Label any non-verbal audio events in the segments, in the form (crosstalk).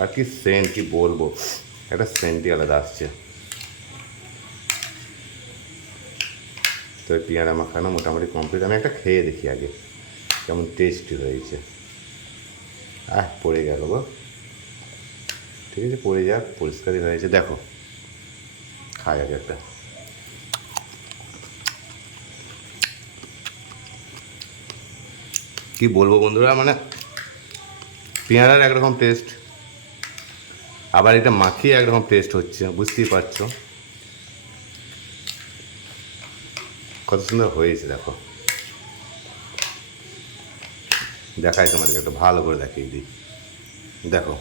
আর কি সেন্ট, কি বলব? একটা সেন্টই আলাদা আসছে। তো পেয়ারা মাখানো মোটামুটি কমপ্লিট আমি একটা খেয়ে দেখি আগে, কেমন টেস্টি হয়েছে। আহ, পড়ে গেল গো। ঠিক আছে, পড়ে যাক, পরিষ্কারই হয়েছে। দেখো, খাই আগে একটা। কি বলব বন্ধুরা মানে পেয়ারার একরকম টেস্ট আবার এটা মাখিয়ে একরকম টেস্ট হচ্ছে, বুঝতেই পারছ? কত সুন্দর হয়েছে, দেখো। দেখাই তোমাদেরকে, একটু ভালো করে দেখিয়ে দিই। দেখো।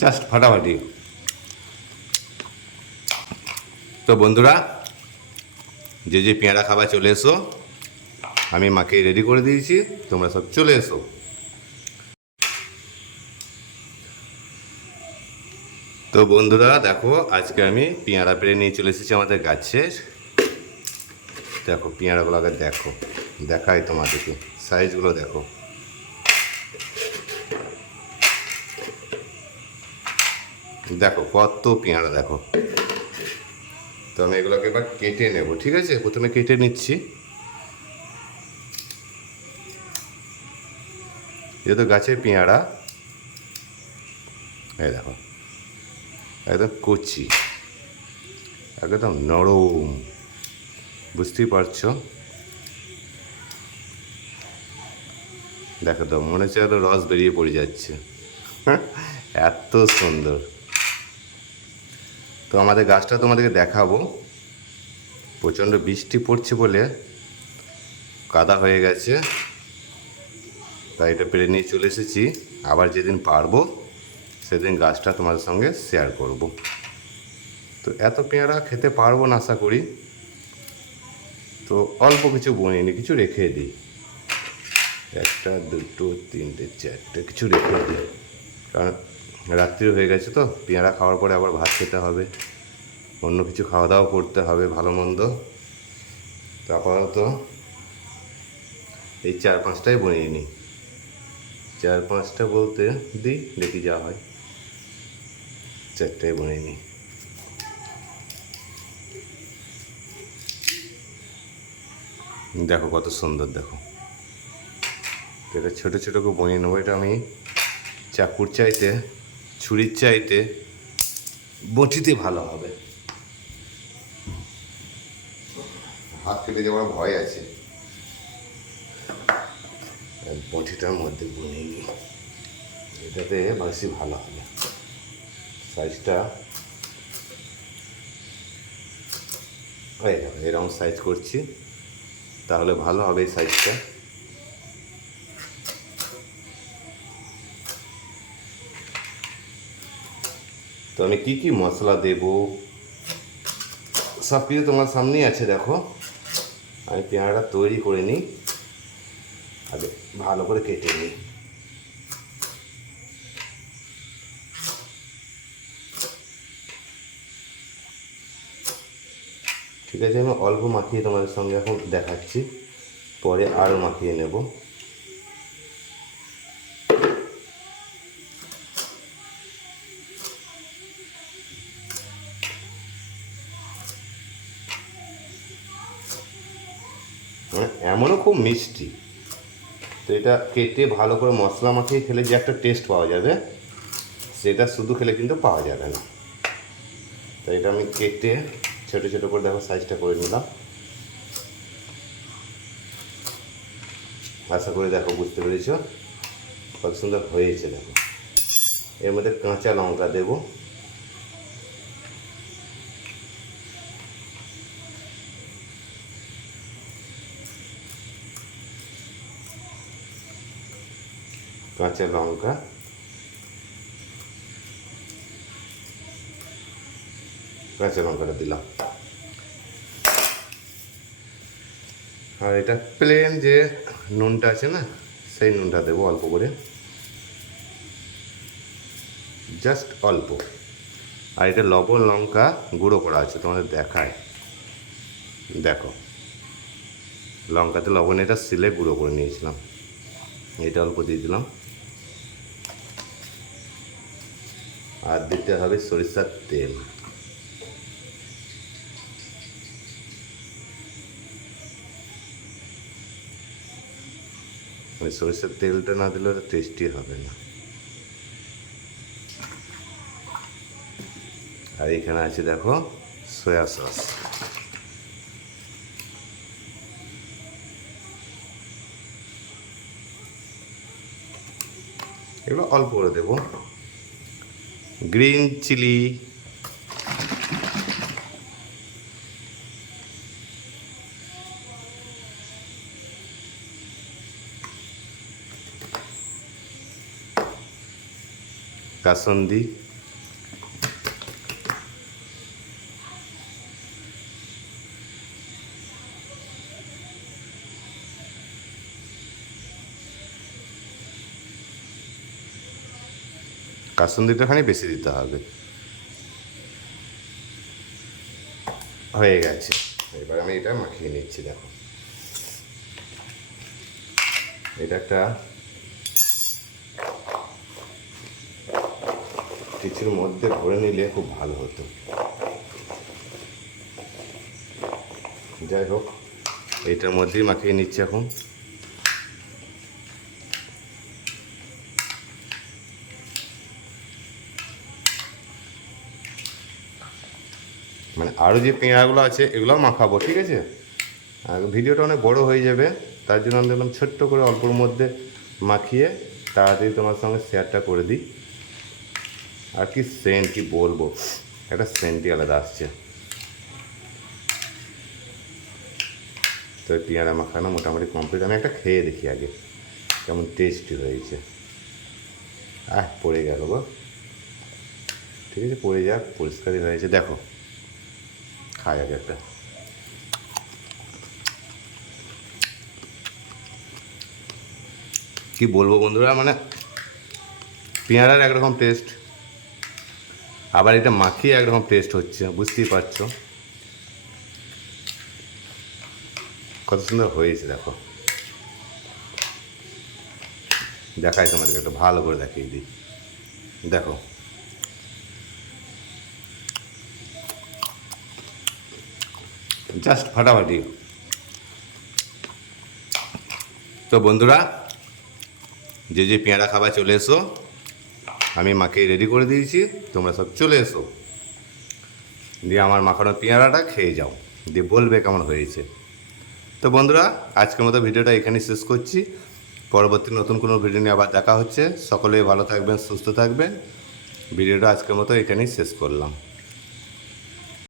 জাস্ট ফাটাফাটি। তো বন্ধুরা, যে যে পেয়ারা খাবার চলে এসো আমি মাকে রেডি করে দিয়েছি, তোমরা সব চলে এসো। তো বন্ধুরা, দেখো, আজকে আমি পেয়ারা পেরে নিয়ে চলে এসেছি আমাদের গাছে দেখো, পেয়ারাগুলো দেখো, দেখাই তোমাদেরকে সাইজগুলো দেখো। দেখো, কত পেয়ারা, দেখো। তো আমি এগুলোকে এবার কেটে নেব, ঠিক আছে? প্রথমে কেটে নিচ্ছি। যেহেতু গাছের পেয়ারা। এই দেখো, একদম কচি, একদম নরম, বুঝতেই পারছ? দেখো তো, মনে হচ্ছে একদম রস বেরিয়ে পড়ে যাচ্ছে। (laughs) এত সুন্দর। তো আমাদের গাছটা তোমাদেরকে দেখাবো। প্রচণ্ড বৃষ্টি পড়ছে বলে কাদা হয়ে গেছে। তাই এটা পেরে নিয়ে চলে এসেছি। আবার যেদিন পারব, সেদিন গাছটা তোমাদের সঙ্গে শেয়ার করব। তো এত পেয়ারা খেতে পারব না আশা করি। তো অল্প কিছু বনে বনিনি কিছু রেখে দিই। একটা, দুটো, তিনটে, চারটে কিছু রেখে দিই। কারণ রাত্রি হয়ে গেছে তো, পেয়ারা খাওয়ার পরে আবার ভাত খেতে হবে। অন্য কিছু খাওয়া দাওয়া করতে হবে ভালো মন্দ। তো আপাতত এই চার পাঁচটাই বনিয়ে নিই। চার, পাঁচটা বলতে দিই দেখি যা হয়। চারটাই বনিয়ে নিই দেখো কত সুন্দর, দেখো। এটা ছোটো ছোটো করে বনিয়ে নেব। এটা আমি চাকুর চাইতে, ছুরির চাইতে বটিতে ভালো হবে। হাত কেটে যাওয়ার ভয় আছে। বটিটার মধ্যে বুনিয়ে নিই। এটাতে বেশি ভালো হবে সাইজটা এরকম সাইজ করছি, তাহলে ভালো হবে এই সাইজটা। তো আমি কী কী মশলা দেব? সব কিছু তোমার সামনেই আছে, দেখো। আমি পেঁয়াজটা তৈরি করে নিই। আগে ভালো করে কেটে নিই। ঠিক আছে, আমি অল্প মাখিয়ে তোমাদের সঙ্গে এখন দেখাচ্ছি। পরে আরও মাখিয়ে নেব। মানে এমনও খুব মিষ্টি। তো এটা কেটে ভালো করে মশলা মাখিয়ে খেলে যে একটা টেস্ট পাওয়া যাবে, সেটা শুধু খেলে কিন্তু পাওয়া যাবে না। তো এটা আমি কেটে ছোটো ছোটো করে দেখো সাইজটা করে নিলাম। আশা করে দেখো বুঝতে পেরেছ। কত সুন্দর হয়েছে দেখো। এর মধ্যে কাঁচা লঙ্কা দেবো। কাঁচা লঙ্কা। কাঁচা লঙ্কাটা দিলাম। আর এটা প্লেন যে নুনটা আছে না, সেই নুনটা দেবো অল্প করে। জাস্ট অল্প। আর এটা লবণ লঙ্কা গুঁড়ো করা আছে, তোমাদের দেখায়। দেখো। লঙ্কাতে লবণ এটা সিলে গুঁড়ো করে নিয়েছিলাম। এটা অল্প দিয়ে দিলাম। আর দিতে হবে সরিষার তেল। ওই সরিষার তেলটা না দিলে টেস্টি হবে না। আর এখানে আছে দেখো সয়া সস এগুলো অল্প করে দেবো। Green chilli. কাসন্দি। কাসন্দিটা খানি বেশি দিতে হবে। হয়ে গেছে। এবার আমি এটা মাখিয়ে নিচ্ছি, দেখো। এটা একটা টিচুর মধ্যে ভরে নিলে খুব ভালো হতো। যাই হোক, এইটার মধ্যেই মাখিয়ে নিচ্ছি এখন। মানে আরও যে পেঁয়াগুলো আছে, এগুলোও মাখাবো, ঠিক আছে? আর ভিডিওটা অনেক বড় হয়ে যাবে, তার জন্য আমি দেখলাম ছোট্ট করে অল্পর মধ্যে মাখিয়ে তাড়াতাড়ি তোমার সঙ্গে শেয়ারটা করে দিই। আর কি সেন্ট কি বলব? একটা সেন্টই আলাদা আসছে। তো পেয়ারা মাখানো মোটামুটি কমপ্লিট আমি একটা খেয়ে দেখি আগে, কেমন টেস্টি হয়েছে। আহ, পড়ে গেল গো। ঠিক আছে, পড়ে যাক, পরিষ্কারই হয়েছে। দেখো খাই আগে একটা কি বলব বন্ধুরা মানে পেয়ারার একরকম টেস্ট আবার এটা মাখিয়ে একরকম টেস্ট হচ্ছে, বুঝতেই পারছ? কত সুন্দর হয়েছে, দেখো। দেখাই তোমাদেরকে, একটু ভালো করে দেখিয়ে দিই। দেখো। জাস্ট ফাটাফাটি তো বন্ধুরা, যে যে পেয়ারা খাবার চলে এসো, আমি মাকে রেডি করে দিয়েছি, তোমরা সব চলে এসো। দিয়ে আমার মাখানো পেঁয়ারাটা খেয়ে যাও, দিয়ে বলবে কেমন হয়েছে। তো বন্ধুরা, আজকের মতো ভিডিওটা এখানেই শেষ করছি। পরবর্তী নতুন কোনো ভিডিও নিয়ে আবার দেখা হচ্ছে। সকলেই ভালো থাকবেন, সুস্থ থাকবেন। ভিডিওটা আজকের মতো এখানেই শেষ করলাম।